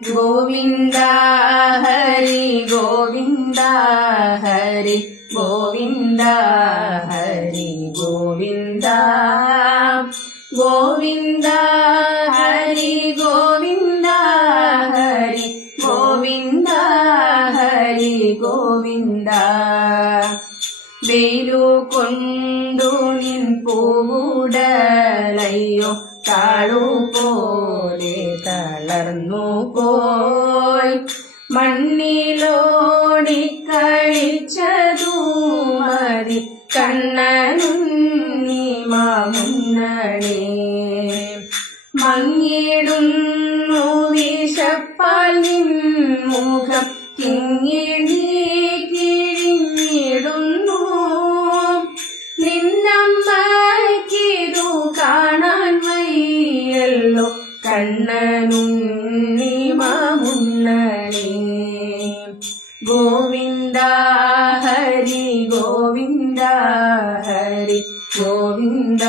ഗോവിന്ദ ഹരി ഗോവിന്ദ ഹരി ഗോവിന്ദ ഹരി ഗോവിന്ദ ഗോവിന്ദ ഹരി ഗോവിന്ദ ഹരി ഗോവിന്ദ ഹരി ഗോവിന്ദ വെയിലു കൊണ്ടു നിൻ പൂവുടലയ്യോ താളുപോലെ തളർന്നു പോയി മണ്ണിലോടിക്കളിച്ചതു മതി കണ്ണനുണ്ണി മാമുന്നണേ മങ്ങിടുന്നു വിശപ്പാൽ നിൻ മുഖം കിങ്ങിണി കിഴിഞ്ഞിടുന്നു നിന്നമ്മക്കിതു കാണാൻ വയ്യല്ലോ കണ്ണനുണ്ണി മാമുന്നണേ ഗോവിന്ദ ഹരി ഗോവിന്ദ ഹരി ഗോവിന്ദ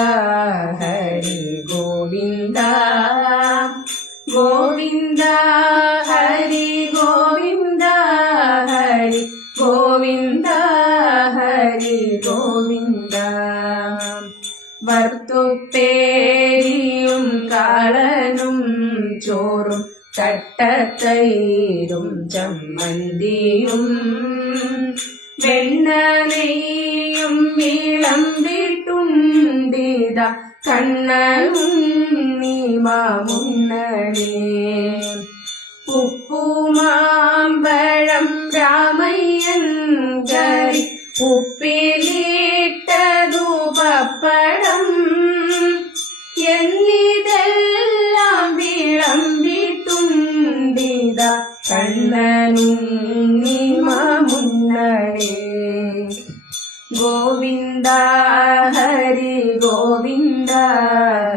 ഹരി ഗോവിന്ദ ഗോവിന്ദ ഹരി ഗോവിന്ദ ഹരി ഗോവിന്ദ ഹരി ഗോവിന്ദ വറുത്തുപ്പേരിയും കാളനും ചോറും തട്ടത്തൈരും ചമ്മന്തിയും വെണ്ണനെയ്യും വിളമ്പിട്ടുണ്ടിത കണ്ണനുണ്ണി മാമുന്നണേ ഉപ്പുമാമ്പഴം രാമയ്യൻ കറി ഉപ്പിലിട്ടതു പപ്പടം എന്നിതെല്ലാം വിളമ്പിട്ടുണ്ടിത കണ്ണനുണ്ണി മാമുന്നണേ ഗോവിന്ദ ഹരി ഗോവിന്ദ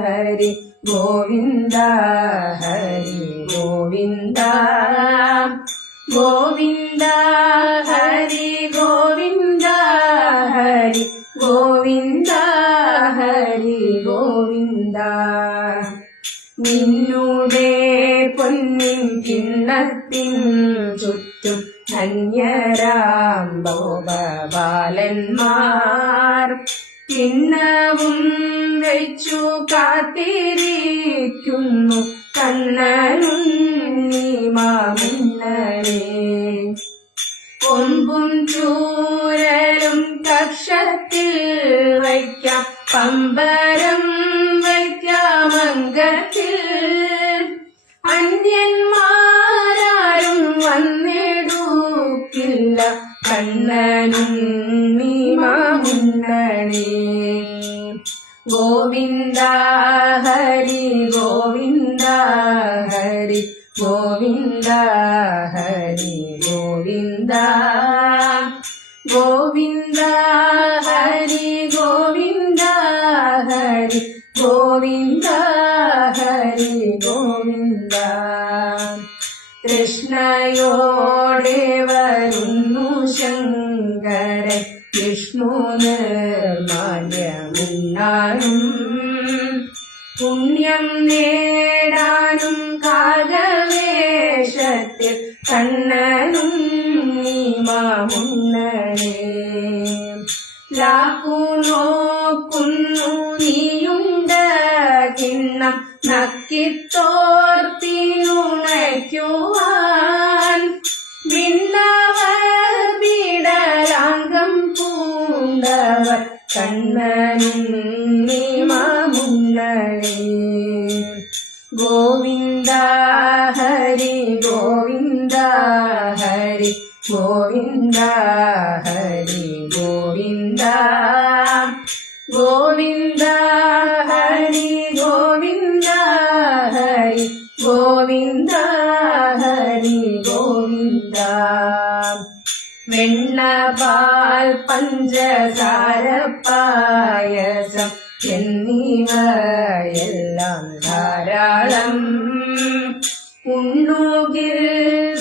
ഹരി ഗോവിന്ദ ഹരി ഗോവിന്ദ ഗോവിന്ദ ഹരി ഗോവിന്ദ ഹരി ഗോവിന്ദ ഹരി ഗോവിന്ദ നിന്നുടെ പൊന്നിൻ കിണ്ണത്തിൻ ചുറ്റും ധന്യരാം ഭോഗബാലന്മാർ കിണ്ണവും വെച്ചു കാത്തിരിക്കുന്നു കണ്ണനുണ്ണി മാമുന്നണേ കൊമ്പും ചൂരലും കക്ഷത്തിൽ വയ്ക്കാം പമ്പരം വയ്ക്കാമംഗത്തിൽ അന്യന്മാരാരും വന്നിടുക്കില്ല കണ്ണനുണ്ണി മാമുന്നണേ ഗോവിന്ദ ഹരി ഗോവിന്ദ ഹരി ഗോവിന്ദ ഹരി ഗോവിന്ദ ഗോവിന്ദ ഹരി ഗോവിന്ദ ഹരി ഗോവിന്ദ ഹരി ഗോവിന്ദ കൃഷ്ണയോടെ വരുന്നു ശങ്കരൻ വിഷ്ണു നിർമാല്യമുണ്ണാനും പുണ്യം നേടാനും കാലവേഷത്തിൽ കണ്ണനുണ്ണി മാമുന്നണേ ലാക്കു നോക്കുന്നു നീയുണ്ട കിണ്ണം നക്കിത്തോർത്തിനുണയ്ക്കുവാൻ വിണ്ണവർ വിടലാംഗം പൂണ്ടവർ കണ്ണനുണ്ണി മാമുന്നണേ ഗോവിന്ദ ഹരി ഗോവിന്ദ ഹരി ഗോവിന്ദ ഹരി ഗോവിന്ദ ഗോവിന്ദ ഹരി ഗോവിന്ദ ഹരി ഗോവിന്ദ ഹരി ഗോവിന്ദ വെണ്ണപാൽ പഞ്ചസാര പായസം എന്നിവയെല്ലാം ധാരാളം ഉണ്ണുകിൽ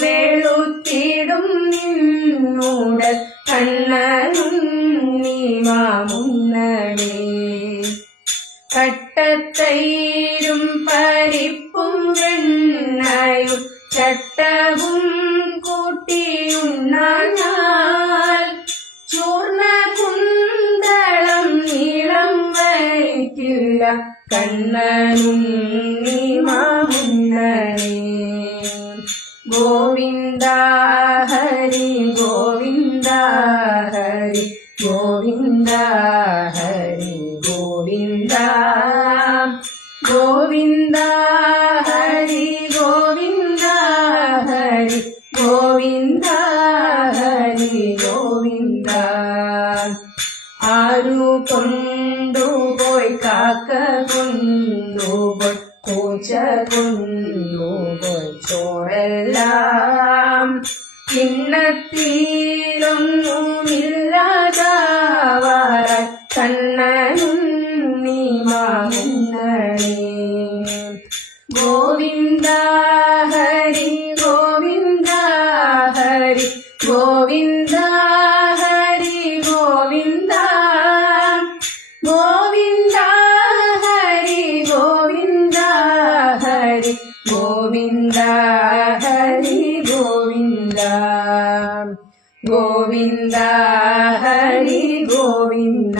വെളുത്തിടും നിന്നൂടൽ കണ്ണനുണ്ണി മാമുന്നണേ കട്ടത്തൈരും പരിപ്പും വെണ്ണയും ചട്ട ഗോവിന്ദ ഹരി ഗോവിന്ദ ആരു കൊണ്ടുപോയി കാക്ക കൊണ്ടുപോയി പൂച്ച കൊണ്ടുപോയി ചോറെല്ലാം കിണ്ണത്തിലൊന്നുമില്ലാതാവാറ കണ്ണനും നീ മാമുന്നണി ഗോവിന്ദ ഹരി ഗോവിന്ദ ഹരി ഗോവിന്ദ ഹരി ഗോവിന്ദ ഗോവിന്ദ ഹരി ഗോവിന്ദ ഹരി ഗോവിന്ദ ഹരി ഗോവിന്ദ ഗോവിന്ദ ഹരി ഗോവിന്ദ